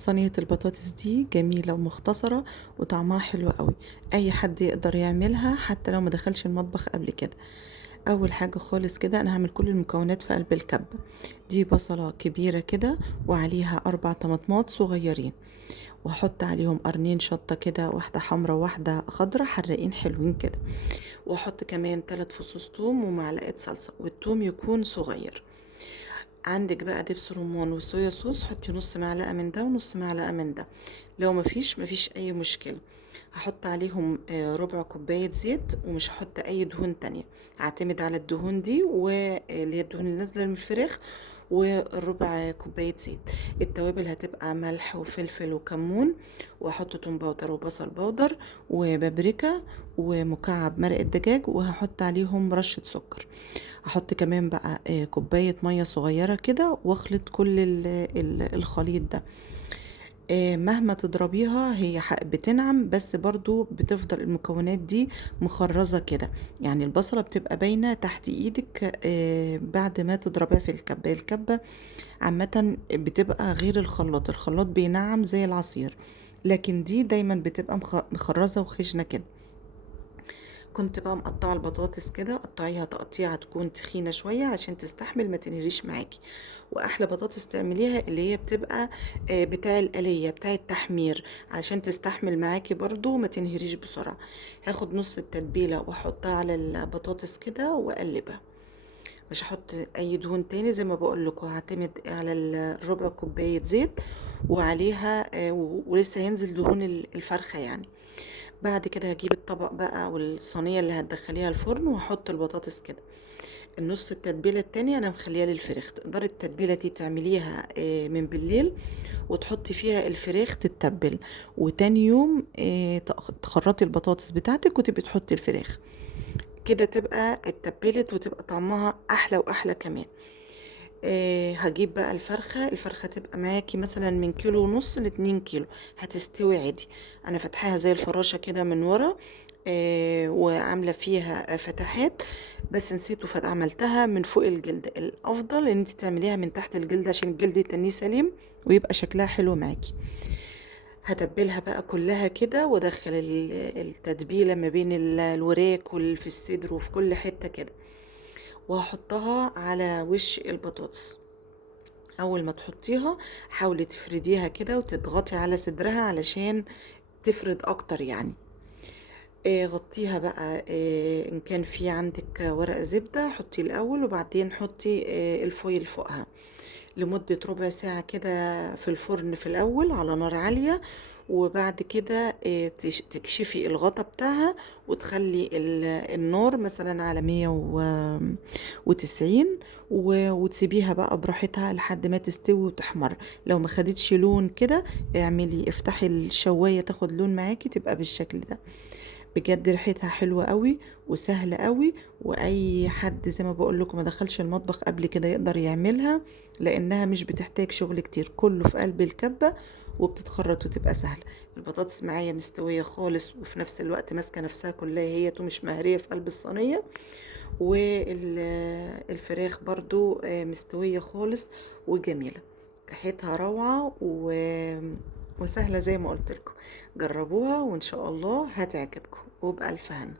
صينية البطاطس دي جميلة ومختصرة وطعمها حلو قوي. اي حد يقدر يعملها حتى لو ما دخلش المطبخ قبل كده. اول حاجة خالص كده انا هعمل كل المكونات في قلب الكبة. دي بصلة كبيرة كده وعليها 4 طماطمات صغيرين، واحط عليهم قرنين شطة كده، واحدة حمرا وواحدة خضرا حراقين حلوين كده. واحط كمان 3 فصوص توم ومعلقة صلصة، والتوم يكون صغير. عندك بقى دبس رمان وصويا صوص، حطي نص معلقة من ده ونص معلقة من ده. لو مفيش اي مشكلة. هحط عليهم ربع كوباية زيت، ومش هحط اي دهون تانية. هعتمد على الدهون دي واللي هي الدهون اللي نازلة من الفراخ، وربع كوباية زيت. التوابل هتبقى ملح وفلفل وكمون، واحط توم باودر وبصل باودر وبابريكا ومكعب مرق الدجاج، وهحط عليهم رشة سكر. هحط كمان بقى كوباية مية صغيرة كده، واخلط كل الخليط ده. مهما تضربيها هي بتنعم، بس برضو بتفضل المكونات دي مخرزة كده. يعني البصلة بتبقى باينة تحت ايدك بعد ما تضربيها في الكبة. الكبة عامة بتبقى غير الخلاط. الخلاط بينعم زي العصير، لكن دي دايما بتبقى مخرزة وخشنة كده. كنت بقى مقطعه البطاطس كده، قطعيها تقطيعه تكون تخينه شويه علشان تستحمل ما تنهريش معاكي. واحلى بطاطس تعمليها اللي هي بتبقى بتاع القليه بتاع التحمير، علشان تستحمل معاكي برضو ما تنهريش بسرعه. هاخد نص التتبيله واحطها على البطاطس كده واقلبها. مش هحط اي دهون تاني، زي ما بقول لكم هعتمد على الربع كوبايه زيت وعليها ولسه هينزل دهون الفرخه يعني. بعد كده هجيب الطبق بقى والصينية اللي هتدخليها الفرن، وهحط البطاطس كده. النص التتبيلة التانية انا مخليها للفراخ. تقدري التتبيلة دي تعمليها من بالليل، وتحطي فيها الفراخ تتبل، وتاني يوم تخرطي البطاطس بتاعتك وتبقي تحطي الفراخ. كده تبقى اتبلت وتبقى طعمها احلى واحلى كمان. هجيب بقى الفرخة تبقى معاكي مثلا من كيلو ونص ل2 كيلو. هتستوي عادي. انا فتحاها زي الفراشة كده من ورا، وعاملة فيها فتحات. بس نسيت عملتها من فوق الجلد. الافضل ان انت تعمليها من تحت الجلد عشان الجلد يتنيه سليم، ويبقى شكلها حلو معاكي. هتبلها بقى كلها كده، وادخل التتبيلة ما بين الوراك وفي الصدر وفي كل حتة كده، وهحطها على وش البطاطس. اول ما تحطيها حاولي تفرديها كده وتضغطي على صدرها علشان تفرد اكتر يعني. غطيها بقى. ان كان في عندك ورق زبدة حطيه الاول، وبعدين حطي الفويل فوقها لمدة ربع ساعة كده في الفرن في الأول على نار عالية. وبعد كده تكشفي الغطا بتاعها، وتخلي النار مثلا على 190، وتسيبيها بقى براحتها لحد ما تستوي وتحمر. لو ما خدتش لون كده افتحي الشواية تاخد لون معاكي، تبقى بالشكل ده. بجد ريحتها حلوة قوي وسهلة قوي، واي حد زي ما بقول لكم ما دخلش المطبخ قبل كده يقدر يعملها، لانها مش بتحتاج شغل كتير، كله في قلب الكبة وبتتخرط وتبقى سهلة. البطاطس معايا مستوية خالص، وفي نفس الوقت ماسكة نفسها كلها هي ومش مهرية في قلب الصينية. والفراخ برضو مستوية خالص وجميلة. ريحتها روعة وسهلة زي ما قلت لكم. جربوها وإن شاء الله هتعجبكم، وبألف هنا.